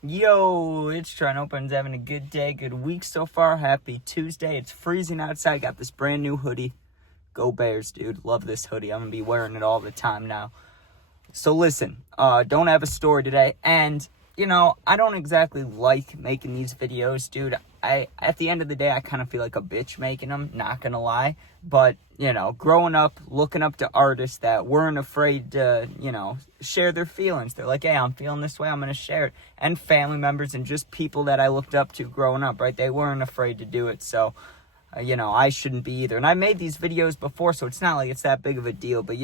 Yo, it's Trent. Hope everyone's having a good day, good week so far. Happy Tuesday. It's freezing outside. Got this brand new hoodie. Go Bears, dude. Love this hoodie. I'm going to be wearing it all the time now. So listen, don't have a story today. And, I don't exactly like making these videos, dude. At the end of the day, I kind of feel like a bitch making them, not going to lie. But, growing up, looking up to artists that weren't afraid to, share their feelings. They're like, hey, I'm feeling this way, I'm going to share it. And family members and just people that I looked up to growing up, right? They weren't afraid to do it. So, I shouldn't be either. And I made these videos before, so it's not like it's that big of a deal. But,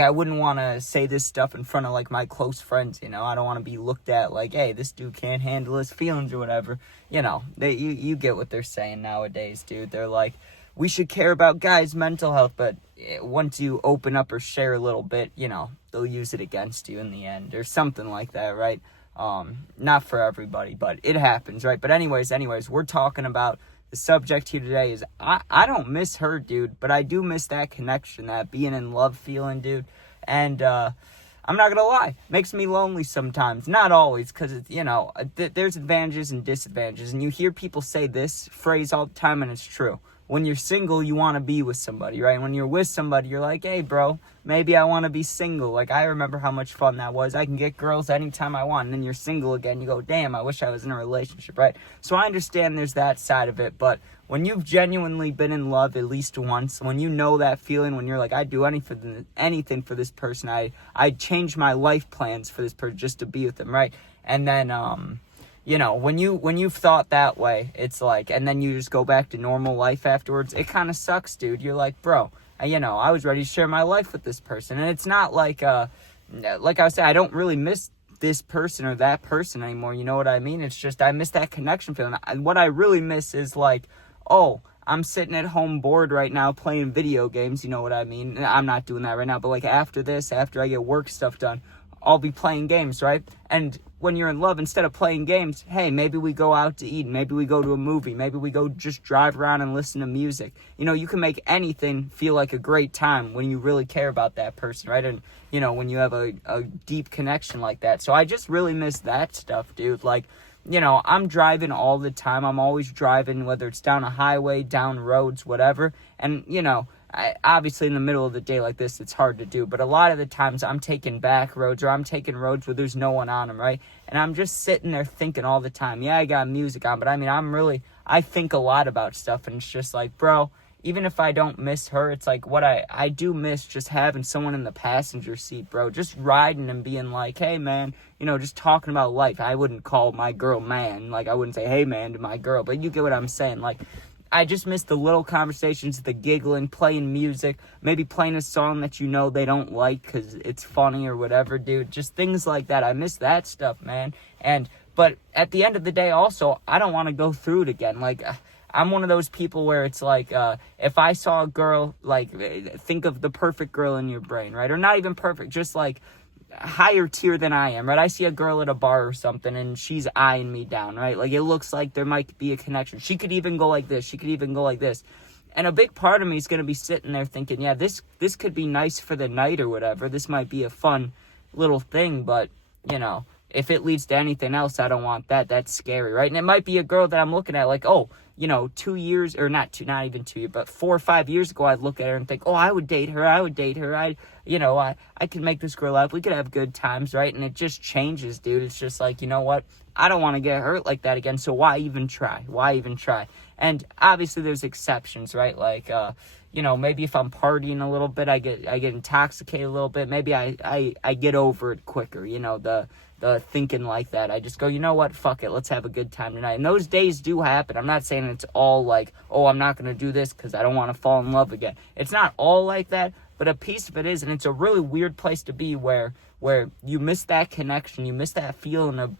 I wouldn't want to say this stuff in front of, my close friends, I don't want to be looked at like, hey, this dude can't handle his feelings or whatever. You get what they're saying nowadays, dude. They're like, we should care about guys' mental health, but once you open up or share a little bit, they'll use it against you in the end or something like that, right? Not for everybody, but it happens, right? But anyways, we're talking about the subject here today is I don't miss her, dude, but I do miss that connection, that being in love feeling, dude. And I'm not gonna lie, makes me lonely sometimes. Not always, because there's advantages and disadvantages, and you hear people say this phrase all the time, and it's true. When you're single, you want to be with somebody, right? When you're with somebody, you're like, hey, bro, maybe I want to be single. Like, I remember how much fun that was. I can get girls anytime I want. And then you're single again. You go, damn, I wish I was in a relationship, right? So I understand there's that side of it. But when you've genuinely been in love at least once, when you know that feeling, when you're like, I'd do anything for this person. I'd change my life plans for this person just to be with them, right? And then, when you've thought that way, it's like, and then you just go back to normal life afterwards, it kind of sucks, dude. You're like, bro, I was ready to share my life with this person. And it's not like I was saying, I don't really miss this person or that person anymore. You know what I mean? It's just, I miss that connection feeling. What I really miss is like, oh, I'm sitting at home bored right now playing video games. You know what I mean? I'm not doing that right now. But after I get work stuff done, I'll be playing games, right? And when you're in love, instead of playing games, hey, maybe we go out to eat. Maybe we go to a movie. Maybe we go just drive around and listen to music. You can make anything feel like a great time when you really care about that person, right? And, when you have a deep connection like that. So I just really miss that stuff, dude. I'm driving all the time. I'm always driving, whether it's down a highway, down roads, whatever. And, obviously in the middle of the day like this, it's hard to do. But a lot of the times I'm taking back roads or I'm taking roads where there's no one on them, right? And I'm just sitting there thinking all the time. Yeah, I got music on, but I think a lot about stuff. And it's just like, bro, even if I don't miss her, it's like what I do miss just having someone in the passenger seat, bro. Just riding and being like, hey, man, just talking about life. I wouldn't call my girl man. I wouldn't say, hey, man, to my girl. But you get what I'm saying. I just miss the little conversations, the giggling, playing music, maybe playing a song that they don't like because it's funny or whatever, dude. Just things like that. I miss that stuff, man. But at the end of the day, also, I don't want to go through it again. I'm one of those people where it's like, if I saw a girl, think of the perfect girl in your brain, right? Or not even perfect, just higher tier than I am, right? I see a girl at a bar or something and she's eyeing me down, right? It looks like there might be a connection. She could even go like this. She could even go like this. And a big part of me is going to be sitting there thinking, yeah, this could be nice for the night or whatever. This might be a fun little thing, but, if it leads to anything else, I don't want that. That's scary, right? And it might be a girl that I'm looking at 2 years, or not even 2 years, but 4 or 5 years ago, I'd look at her and think, oh, I would date her. I can make this girl up. We could have good times, right? And it just changes, dude. It's just like, you know what? I don't want to get hurt like that again. So why even try? And obviously there's exceptions, right? Maybe if I'm partying a little bit, I get intoxicated a little bit. Maybe I get over it quicker, the thinking like that. I just go, you know what? Fuck it. Let's have a good time tonight. And those days do happen. I'm not saying it's all like, oh, I'm not going to do this because I don't want to fall in love again. It's not all like that, but a piece of it is. And it's a really weird place to be where you miss that connection. You miss that feeling of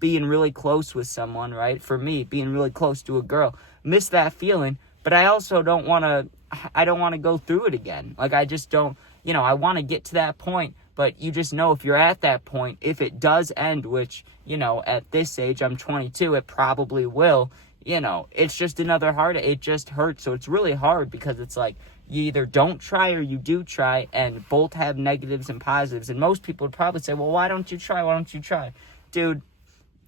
being really close with someone, right? For me, being really close to a girl. Miss that feeling. But I also don't want to go through it again. I just don't, I want to get to that point. But you just know if you're at that point, if it does end, which, at this age, I'm 22, it probably will, it's just another heartache. It just hurts. So it's really hard because it's like you either don't try or you do try, and both have negatives and positives. And most people would probably say, well, why don't you try? Dude,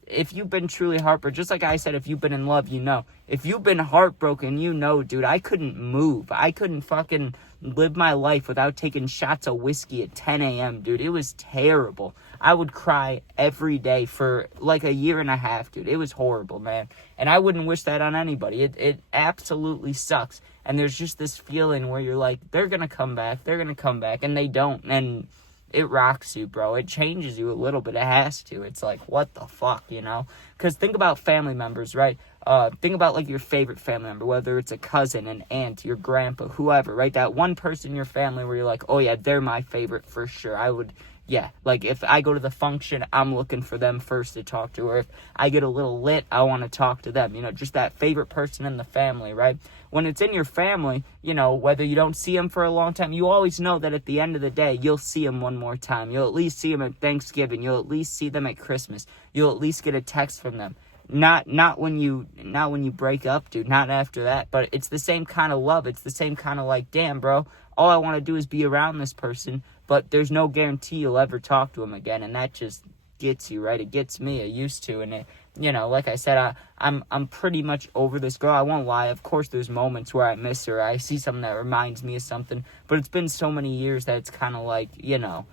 if you've been truly heartbroken, just like I said, if you've been in love, you know. If you've been heartbroken, you know, dude, I couldn't move. I couldn't fucking live my life without taking shots of whiskey at 10 a.m., dude. It was terrible. I would cry every day for like a year and a half, dude. It was horrible, man. And I wouldn't wish that on anybody. It absolutely sucks. And there's just this feeling where you're like, they're going to come back, and they don't. And it rocks you, bro. It changes you a little bit. It has to. It's like, what the fuck, you know? Because think about family members, right? Think about, like, your favorite family member, whether it's a cousin, an aunt, your grandpa, whoever, right? That one person in your family where you're like, oh, yeah, they're my favorite for sure. Yeah, like, if I go to the function, I'm looking for them first to talk to. Or if I get a little lit, I want to talk to them. You know, just that favorite person in the family, right? When it's in your family, you know, whether you don't see them for a long time, you always know that at the end of the day, you'll see them one more time. You'll at least see them at Thanksgiving. You'll at least see them at Christmas. You'll at least get a text from them. Not when you break up, dude. Not after that. But it's the same kind of love. It's the same kind of like, damn, bro, all I want to do is be around this person, but there's no guarantee you'll ever talk to him again, and that just gets you, right? It gets me. It used to, and it, you know, like I said, I'm pretty much over this girl. I won't lie. Of course, there's moments where I miss her. I see something that reminds me of something, but it's been so many years that it's kind of like, you know,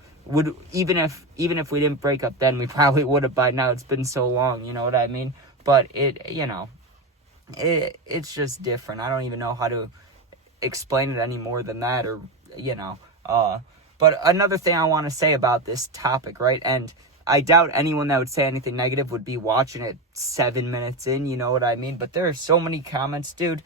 even if we didn't break up then, we probably would have by now. It's been so long, you know what I mean? But it's just different. I don't even know how to explain it any more than that, or, you know. But another thing I want to say about this topic, right? And I doubt anyone that would say anything negative would be watching it 7 minutes in, you know what I mean? But there are so many comments, dude,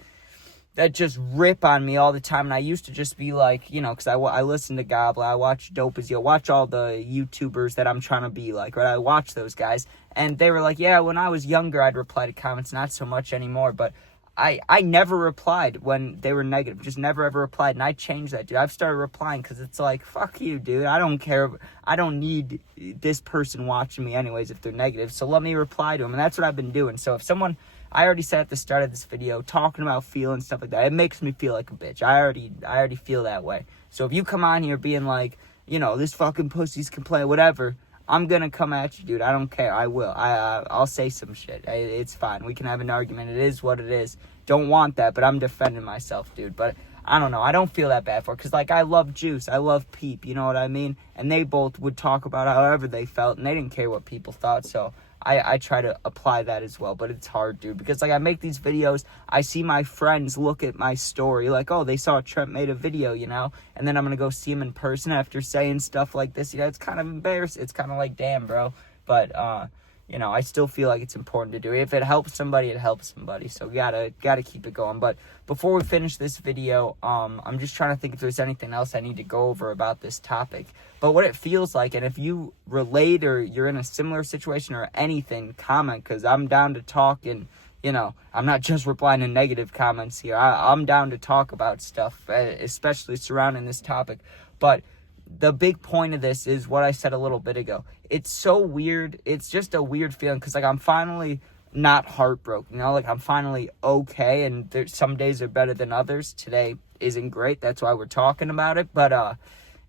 that just rip on me all the time. And I used to just be like, you know, because I listen to Gobbler, I watch Dope As You, watch all the YouTubers that I'm trying to be like, right? I watch those guys. And they were like, yeah, when I was younger, I'd reply to comments, not so much anymore. But I never replied when they were negative. Just never ever replied. And I changed that, dude. I've started replying because it's like, fuck you, dude. I don't care. I don't need this person watching me anyways if they're negative. So let me reply to them. And that's what I've been doing. So if someone, I already said at the start of this video, talking about feeling stuff like that, it makes me feel like a bitch. I already feel that way. So if you come on here being like, you know, this fucking pussy's complaining, whatever, I'm gonna come at you, dude. I don't care. I will. I'll say some shit. It's fine. We can have an argument. It is what it is. Don't want that, but I'm defending myself, dude. But I don't know. I don't feel that bad for it. Because, like, I love Juice. I love Peep. You know what I mean? And they both would talk about however they felt, and they didn't care what people thought. So I try to apply that as well. But it's hard, dude. Because, like, I make these videos. I see my friends look at my story. Like, oh, they saw Trent made a video, you know? And then I'm going to go see him in person after saying stuff like this. You know, it's kind of embarrassing. It's kind of like, damn, bro. But, you know, I still feel like it's important to do. If it helps somebody, it helps somebody. So gotta keep it going. But before we finish this video, I'm just trying to think if there's anything else I need to go over about this topic. But what it feels like, and if you relate or you're in a similar situation or anything, comment, because I'm down to talk. And, you know, I'm not just replying to negative comments here. I'm down to talk about stuff, especially surrounding this topic. But the big point of this is what I said a little bit ago. It's so weird. It's just a weird feeling because, like, I'm finally not heartbroken. You know, like, I'm finally okay, and some days are better than others. Today isn't great. That's why we're talking about it. But,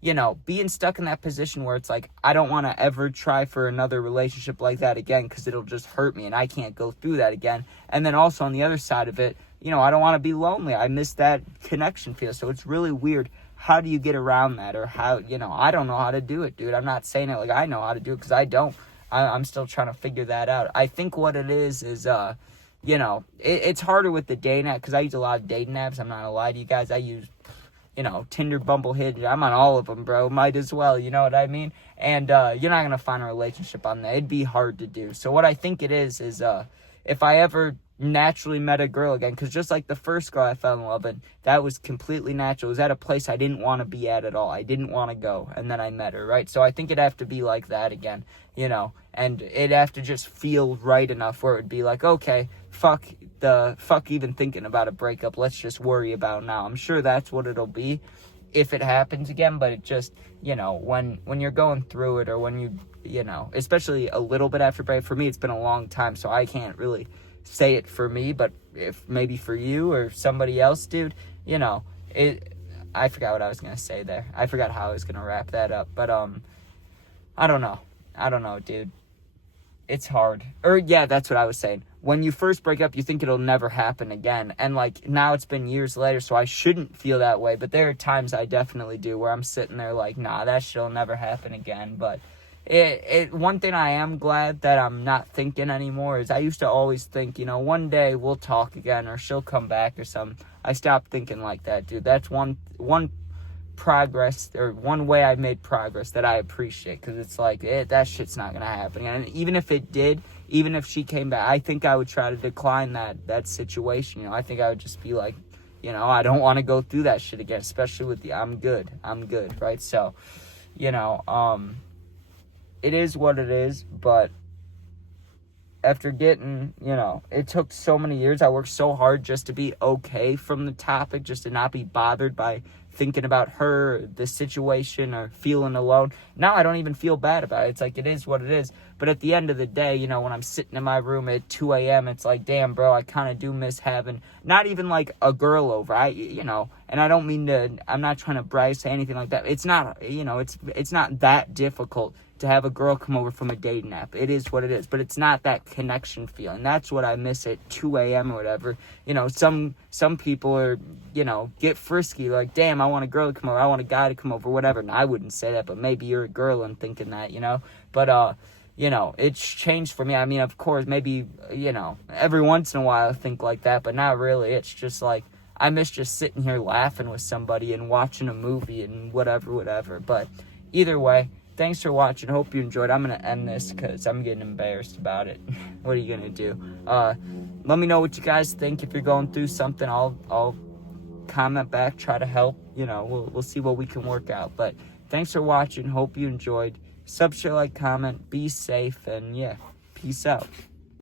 you know, being stuck in that position where it's like, I don't want to ever try for another relationship like that again because it'll just hurt me, and I can't go through that again. And then also on the other side of it, you know, I don't want to be lonely. I miss that connection feel. So it's really weird. How do you get around that? Or how, you know, I don't know how to do it, dude. I'm not saying it like I know how to do it because I don't. I'm still trying to figure that out. I think what it is, you know, it's harder with the dating app because I use a lot of dating apps. I'm not going to lie to you guys. I use, you know, Tinder, Bumble, Hinge. I'm on all of them, bro. Might as well, you know what I mean? And you're not going to find a relationship on that. It'd be hard to do. So what I think it is if I ever naturally met a girl again, because just like the first girl I fell in love with, that was completely natural. It was at a place I didn't want to be at all. I didn't want to go, and then I met her, right? So I think it'd have to be like that again, you know, and it'd have to just feel right enough where it'd be like, okay, fuck even thinking about a breakup. Let's just worry about now. I'm sure that's what it'll be if it happens again, but it just, you know, when you're going through it, or when you know, especially a little bit after break, for me, it's been a long time, so I can't really say it for me, but if maybe for you or somebody else, dude, you know, I forgot what I was gonna say there. I forgot how I was gonna wrap that up, but I don't know, dude. it's hard. Or, yeah, that's what I was saying. When you first break up, you think it'll never happen again. And, like, now it's been years later, so I shouldn't feel that way. But there are times I definitely do where I'm sitting there like, nah, that shit'll never happen again. But one thing I am glad that I'm not thinking anymore is I used to always think, one day we'll talk again or she'll come back or something. I stopped thinking like that, dude. That's one progress, or one way I've made progress that I appreciate, because it's like, that shit's not gonna happen. And even if it did, even if she came back, I think I would try to decline that situation. I think I would just be like, I don't want to go through that shit again, especially with I'm good, right? So, it is what it is. But after getting, it took so many years, I worked so hard just to be okay from the topic, just to not be bothered by thinking about her, the situation, or feeling alone. Now I don't even feel bad about it. It's like, it is what it is. But at the end of the day, when I'm sitting in my room at 2 a.m., it's like, damn, bro, I kind of do miss having, not even like a girl over. And I don't mean to, I'm not trying to brag, say anything like that. It's not, it's not that difficult to have a girl come over from a dating app. It is what it is. But it's not that connection feeling. That's what I miss at 2 a.m. or whatever. Some people are, get frisky, like, damn, I want a girl to come over, I want a guy to come over, whatever. And I wouldn't say that, but maybe you're a girl and thinking that, But, it's changed for me. I mean, of course, maybe, every once in a while I think like that, but not really. It's just like, I miss just sitting here laughing with somebody and watching a movie and whatever. But either way, thanks for watching. Hope you enjoyed. I'm going to end this because I'm getting embarrassed about it. What are you going to do? Let me know what you guys think. If you're going through something, I'll comment back, try to help. We'll see what we can work out. But thanks for watching. Hope you enjoyed. Sub, share, like, comment. Be safe. And, yeah, peace out.